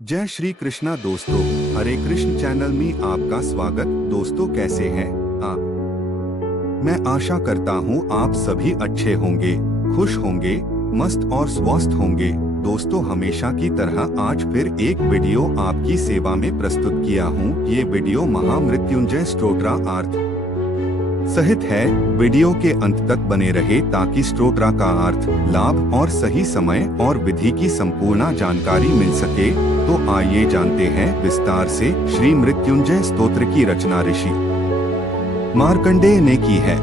जय श्री कृष्णा दोस्तों, हरे कृष्ण चैनल में आपका स्वागत। दोस्तों कैसे हैं आप? मैं आशा करता हूँ आप सभी अच्छे होंगे, खुश होंगे, मस्त और स्वस्थ होंगे। दोस्तों हमेशा की तरह आज फिर एक वीडियो आपकी सेवा में प्रस्तुत किया हूँ। ये वीडियो महामृत्युंजय स्तोत्र अर्थ सहित है। वीडियो के अंत तक बने रहे ताकि स्तोत्र का अर्थ, लाभ और सही समय और विधि की संपूर्ण जानकारी मिल सके। तो आइए जानते हैं विस्तार से। श्री मृत्युंजय स्तोत्र की रचना ऋषि मार्कंडेय ने की है।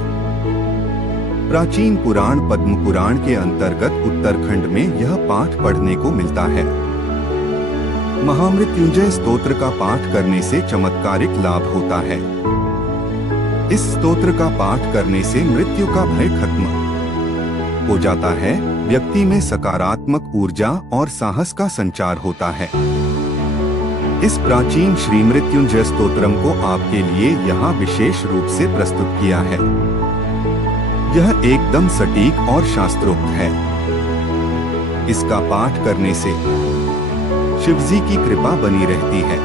प्राचीन पुराण पद्म पुराण के अंतर्गत उत्तराखंड में यह पाठ पढ़ने को मिलता है। महामृत्युंजय स्तोत्र का पाठ करने से चमत्कारिक लाभ होता है। इस स्तोत्र का पाठ करने से मृत्यु का भय खत्म हो जाता है। व्यक्ति में सकारात्मक ऊर्जा और साहस का संचार होता है। इस प्राचीन श्री मृत्युंजय स्तोत्रम को आपके लिए यहाँ विशेष रूप से प्रस्तुत किया है। यह एकदम सटीक और शास्त्रोक्त है। इसका पाठ करने से शिवजी की कृपा बनी रहती है।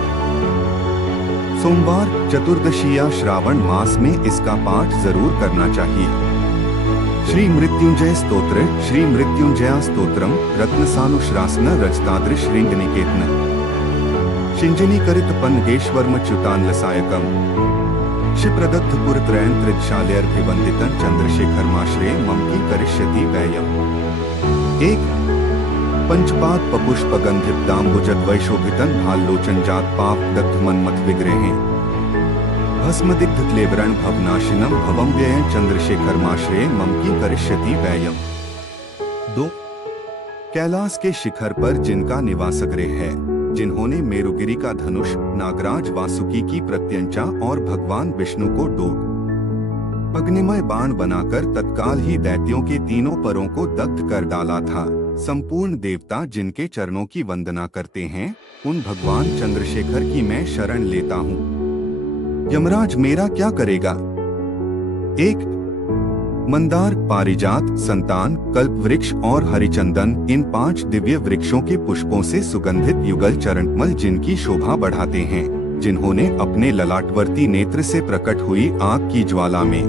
सोमवार, चतुर्दशी या श्रावण मास में इसका पाठ जरूर करना चाहिए। श्री मृत्युंजय स्तोत्र, श्री मृत्युंजया स्तोत्रम रत्नसानुश्रासन रजताद्रि श्रृंगनिकेतन शिंजनीकरित पन्नगेश्वरमच्युतान्लसायकम क्षिप्रदत्त पुरत्रयन त्रिदशालयर्भिवन्दितं चंद्रशेखरमाश्रये ममकी करिष्यति व्ययम्। एक पंचपाद पपुष्पगंधिब्दाम्बुजद्वैशोभितं भाल्लोचन जात पाप दग्धमन्मथ विग्रहे भस्मदिग्ध क्लेवरण भवनाशिनम भवम व्ययं चंद्रशेखरमाश्रये ममकी करिष्यति व्ययम्। 2 कैलाश के शिखर पर जिनका निवासगृह है, जिन्होंने मेरुगिरी का धनुष, नागराज वासुकी की प्रत्यंचा और भगवान विष्णु को डोक अग्निमय बाण बनाकर तत्काल ही दैत्यों के तीनों परों को दग्ध कर डाला था। संपूर्ण देवता जिनके चरणों की वंदना करते हैं, उन भगवान चंद्रशेखर की मैं शरण लेता हूँ। यमराज मेरा क्या करेगा? 1 मंदार, पारिजात, संतान, कल्प वृक्ष और हरिचंदन, इन 5 दिव्य वृक्षों के पुष्पों से सुगंधित युगल चरणकमल जिनकी शोभा बढ़ाते हैं, जिन्होंने अपने ललाटवर्ती नेत्र से प्रकट हुई आग की ज्वाला में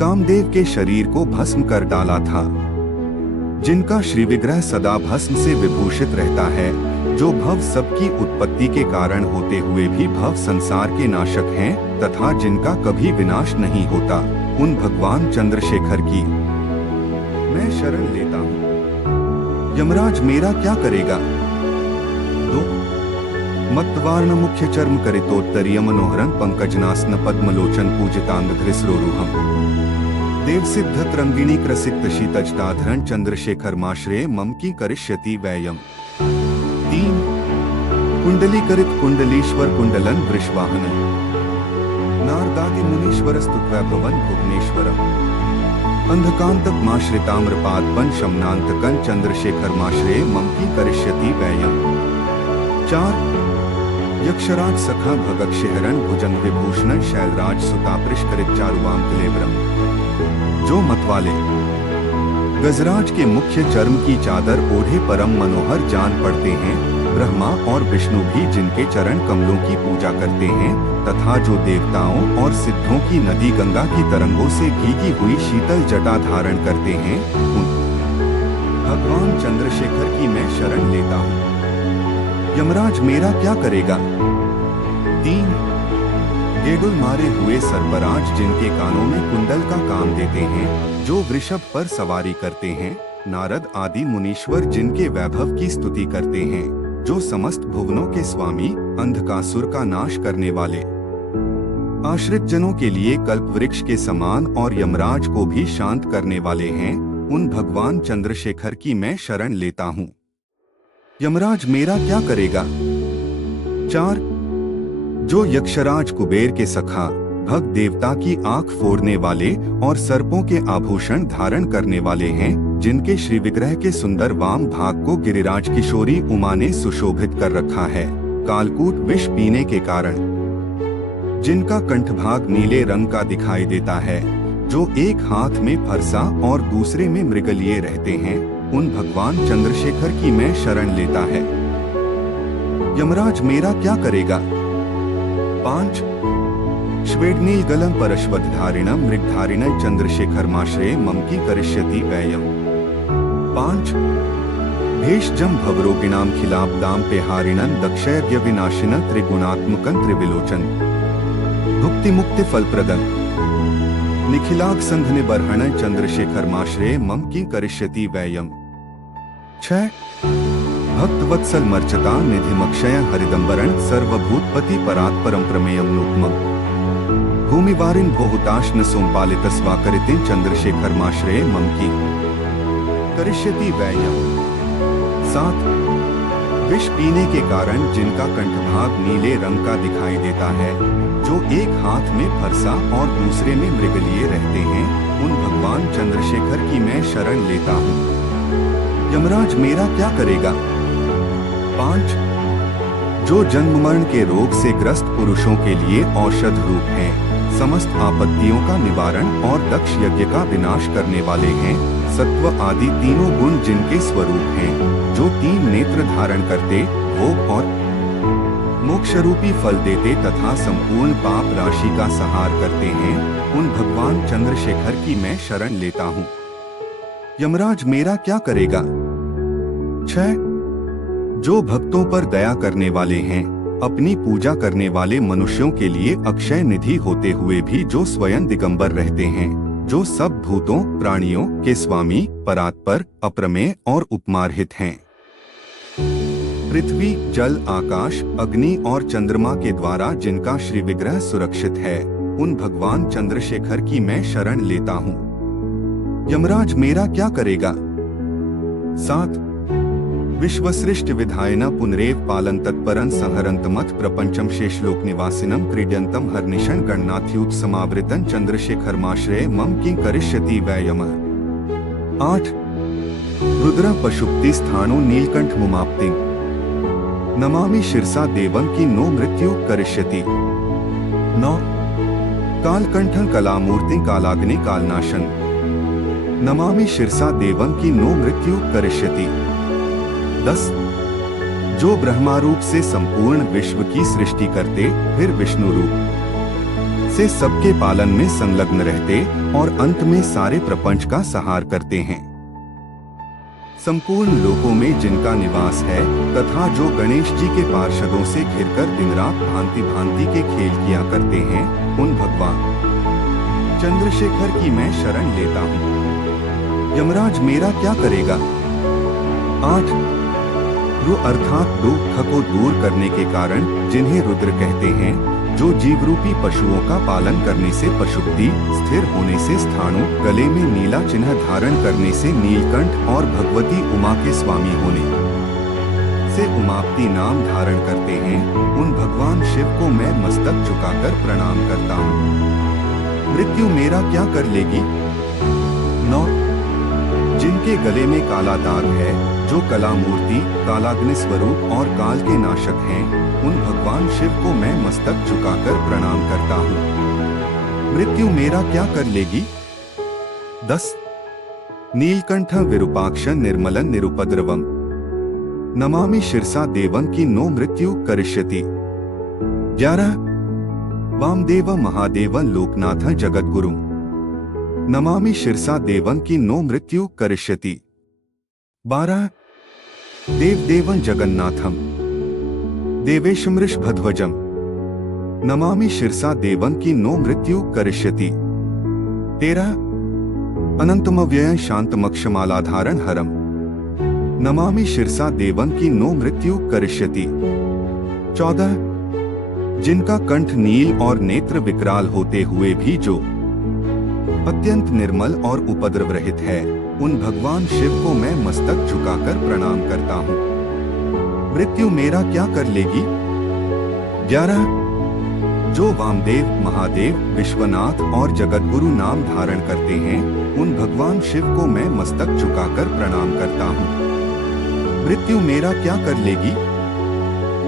कामदेव के शरीर को भस्म कर डाला था, जिनका श्री विग्रह सदा भस्म से विभूषित रहता है, जो भव सबकी उत्पत्ति के कारण होते हुए भी भव संसार के नाशक हैं तथा जिनका कभी विनाश नहीं होता, उन भगवान चंद्रशेखर की मैं शरण लेता हूँ। यमराज मेरा क्या करेगा? 2 मत्तवार्ण मुख्य चर्म करितोत्तरीय मनोहरं पंकजनासन पद्मलोचन पूजितांगधृसरोरुहम् देवसिद्ध तरंगिणी क्रसित शीतजताधरण चंद्रशेखरमाश्रये ममकी करिष्यति व्ययम्। 3 कुंडलीकरित कुंडलीश्वर कुंडलन वृषवाहन नारदादि मुनीश्वरस्तुत्वैभवन भुवनेश्वरम् अंधकांतकमाश्रिताम्रपादपन शमनांतकं चंद्रशेखरमाश्रये ममकी करिष्यति व्ययम्। 4 यक्षराज सखा भगक्षिहरण भुजंग विभूषण शैलराज सुतापृष्करित चारुवांकलेवरम, जो मतवाले गजराज के मुख्य चर्म की चादर ओढ़े परम मनोहर जान पड़ते हैं, ब्रह्मा और विष्णु भी जिनके चरण कमलों की पूजा करते हैं, तथा जो देवताओं और सिद्धों की नदी गंगा की तरंगों से भीगी हुई शीतल जटा धारण करते हैं, उन भगवान चंद्रशेखर की मैं शरण लेता हूँ। यमराज मेरा क्या करेगा? 3 गेडुल मारे हुए सर्पराज जिनके कानों में कुंडल का काम देते हैं, जो वृषभ पर सवारी करते हैं, नारद आदि मुनीश्वर जिनके वैभव की स्तुति करते हैं, जो समस्त भुवनों के स्वामी, अंधकासुर का नाश करने वाले, आश्रित जनों के लिए कल्प वृक्ष के समान और यमराज को भी शांत करने वाले हैं, उन भगवान चंद्रशेखर की मैं शरण लेता हूँ। यमराज मेरा क्या करेगा? 4 जो यक्षराज कुबेर के सखा, भग देवता की आंख फोड़ने वाले और सर्पों के आभूषण धारण करने वाले हैं, जिनके श्री विग्रह के सुंदर वाम भाग को गिरिराज किशोरी उमा ने सुशोभित कर रखा है, कालकूट विष पीने के कारण, जिनका कंठभाग नीले रंग का दिखाई देता है, जो एक हाथ में फरसा और दूसरे में मृग लिए रहते हैं, उन भगवान चंद्रशेखर की मैं शरण लेता है। यमराज मेरा क्या करेगा? 5 श्वेडनीलगलं परश्वधारिणं मृगधारिणं चंद्रशेखरमाश्रये ममकी करिष्यति व्ययम्। 5 भेषजं भवरोगिणां खिलाब्दां पेहारिणं दक्षयज्ञ विनाशिनं त्रिगुणात्मकं त्रिविलोचन भुक्ति मुक्ति फलप्रदं निखिलाग संधने बर्हण चंद्रशेखरमाश्रये ममकी करिष्यति व्ययम्। 6 भक्तवत्सल मर्चता निधिमक्षय हरिदंबरण सर्वभूतपति परात्परं प्रमेयं नूत्मम् भूमिवारिन् बहुताश्न सोमपालितस्वाकरितिं चंद्रशेखरमाश्रये ममकी करिष्यति व्ययम्। 7 विष पीने के कारण जिनका कंठभाग नीले रंग का दिखाई देता है, जो एक हाथ में फरसा और दूसरे में मृग लिए रहते हैं, उन भगवान चंद्रशेखर की मैं शरण लेता हूँ। यमराज मेरा क्या करेगा? 5 जो जन्म मरण के रोग से ग्रस्त पुरुषों के लिए औषध रूप हैं, समस्त आपत्तियों का निवारण और दक्ष यज्ञ का विनाश करने वाले हैं, सत्व आदि तीनों गुण जिनके स्वरूप हैं, जो 3 नेत्र धारण करते, भोग और मोक्ष रूपी फल देते तथा संपूर्ण पाप राशि का संहार करते हैं, उन भगवान चंद्रशेखर की मैं शरण लेता हूँ। यमराज मेरा क्या करेगा? 6 जो भक्तों पर दया करने वाले हैं, अपनी पूजा करने वाले मनुष्यों के लिए अक्षय निधि होते हुए भी जो स्वयं दिगंबर रहते हैं, जो सब भूतों प्राणियों के स्वामी, परात्पर, अप्रमेय और उपमारहित हैं। पृथ्वी, जल, आकाश, अग्नि और चंद्रमा के द्वारा जिनका श्री विग्रह सुरक्षित है, उन भगवान चंद्रशेखर की मैं शरण लेता हूँ। यमराज मेरा क्या करेगा? 7 विश्वसृष्ट विधायन पुनरेव पालन तत्परं संहरन्तमथ प्रपंचम शेषलोक निवासिनं क्रीड्यन्तं हर्निशं गणनाथ्युत समावृतं चंद्रशेखरमाश्रये ममकी करिष्यति व्ययम्। 8 रुद्र पशुपति स्थानो नीलकंठ मुमाप्तिं नमामि शिरसा देवं की नो मृत्यु करिष्यति। 9 कालकंठं कलामूर्ति कालाग्नि कालनाशन नमामि शिरसा देवं की नो मृत्यु करिष्यति। 10 जो ब्रह्मारूप से संपूर्ण विश्व की सृष्टि करते, फिर विष्णु रूप से सबके पालन में संलग्न रहते और अंत में सारे प्रपंच का संहार करते हैं, संपूर्ण लोकों में जिनका निवास है, तथा जो गणेश जी के पार्षदों से घिरकर दिन रात भांति भांति के खेल किया करते हैं, उन भगवान चंद्रशेखर की मैं शरण लेता हूँ। यमराज मेरा क्या करेगा? 8 रु अर्थात दुख को दूर करने के कारण जिन्हें रुद्र कहते हैं, जो जीव रूपी पशुओं का पालन करने से पशुपति, स्थिर होने से स्थाणु, गले में नीला चिन्ह धारण करने से नीलकंठ और भगवती उमा के स्वामी होने से उमापति नाम धारण करते हैं, उन भगवान शिव को मैं मस्तक झुकाकर प्रणाम करता हूँ। मृत्यु मेरा क्या कर लेगी? 9 जिनके गले में काला दाग है, जो कला मूर्ति, कालाग्नि स्वरूप और काल के नाशक हैं, उन भगवान शिव को मैं मस्तक झुकाकर प्रणाम करता हूँ। मृत्यु मेरा क्या कर लेगी? 10 नीलकंठ विरूपाक्ष निर्मलन निरुपद्रवम नमामि शिरसा देवं की नो मृत्यु करिष्यति। 11 वामदेव महादेव लोकनाथ जगद्गुरु नमामि शिरसा देवं की नो मृत्यु करिष्यति। 12 देवदेवं जगन्नाथम देवेशमृषभध्वजम नमामि शिरसा देवं की नो मृत्यु करिष्यति। 13 अनंतमव्यय शांतमक्षमालाधारण हरम नमामि शिरसा देवं की नो मृत्यु करिष्यति। 14 जिनका कंठ नील और नेत्र विकराल होते हुए भी जो अत्यंत निर्मल और उपद्रव रहित है, उन भगवान शिव को मैं मस्तक झुकाकर प्रणाम करता हूँ। मृत्यु मेरा क्या कर लेगी? 11 जो वामदेव, महादेव, विश्वनाथ और जगतगुरु नाम धारण करते हैं, उन भगवान शिव को मैं मस्तक झुकाकर प्रणाम करता हूँ। मृत्यु मेरा क्या कर लेगी?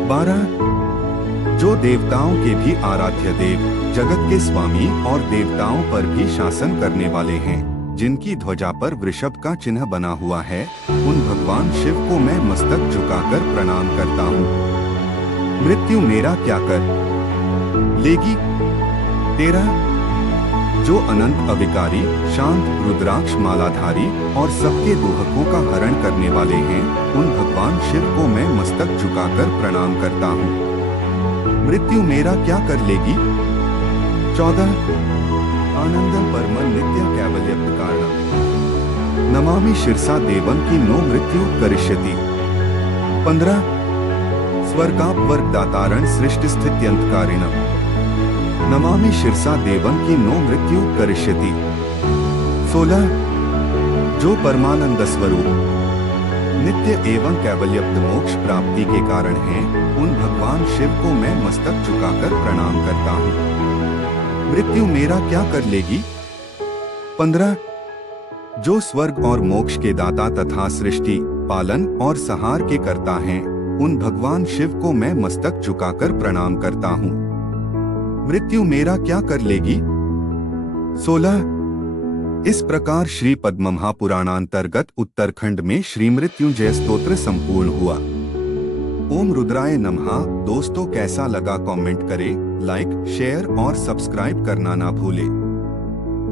12 जो देवताओं के भी आराध्य देव, जगत के स्वामी और देवताओं पर भी शासन करने वाले हैं, जिनकी ध्वजा पर वृषभ का चिन्ह बना हुआ है, उन भगवान शिव को मैं मस्तक झुकाकर प्रणाम करता हूँ। मृत्यु मेरा क्या कर लेगी। 13 जो अनंत अविकारी, शांत, रुद्राक्ष मालाधारी और सबके दोहकों का हरण करने वाले हैं, उन भगवान शिव को मैं मस्तक झुकाकर प्रणाम करता हूँ। मृत्यु मेरा क्या कर लेगी। 14 आनंदम परमं नित्य कैवल्यप्त कारणम नमामि शिरसा देवं की नो मृत्यु करिष्यति। 15 स्वर्गापवर्ग दातारण सृष्टि स्थित्यंतकारिणम नमामि शिरसा देवं की नो मृत्यु करिष्यति। 16 जो परमानंद स्वरूप, नित्य एवं कैवल्यप्त मोक्ष प्राप्ति के कारण हैं, उन भगवान शिव को मैं मस्तक झुकाकर प्रणाम करता हूँ। मृत्यु मेरा क्या कर लेगी। 15 जो स्वर्ग और मोक्ष के दाता तथा सृष्टि, पालन और संहार के कर्ता हैं, उन भगवान शिव को मैं मस्तक झुकाकर प्रणाम करता हूँ। मृत्यु मेरा क्या कर लेगी। 16 इस प्रकार श्री पद्म महापुराणांतर्गत उत्तरखंड में श्री मृत्युंजय स्तोत्र संपूर्ण हुआ। ओम रुद्राय नमः। दोस्तों कैसा लगा कमेंट करें, लाइक, शेयर और सब्सक्राइब करना ना भूलें।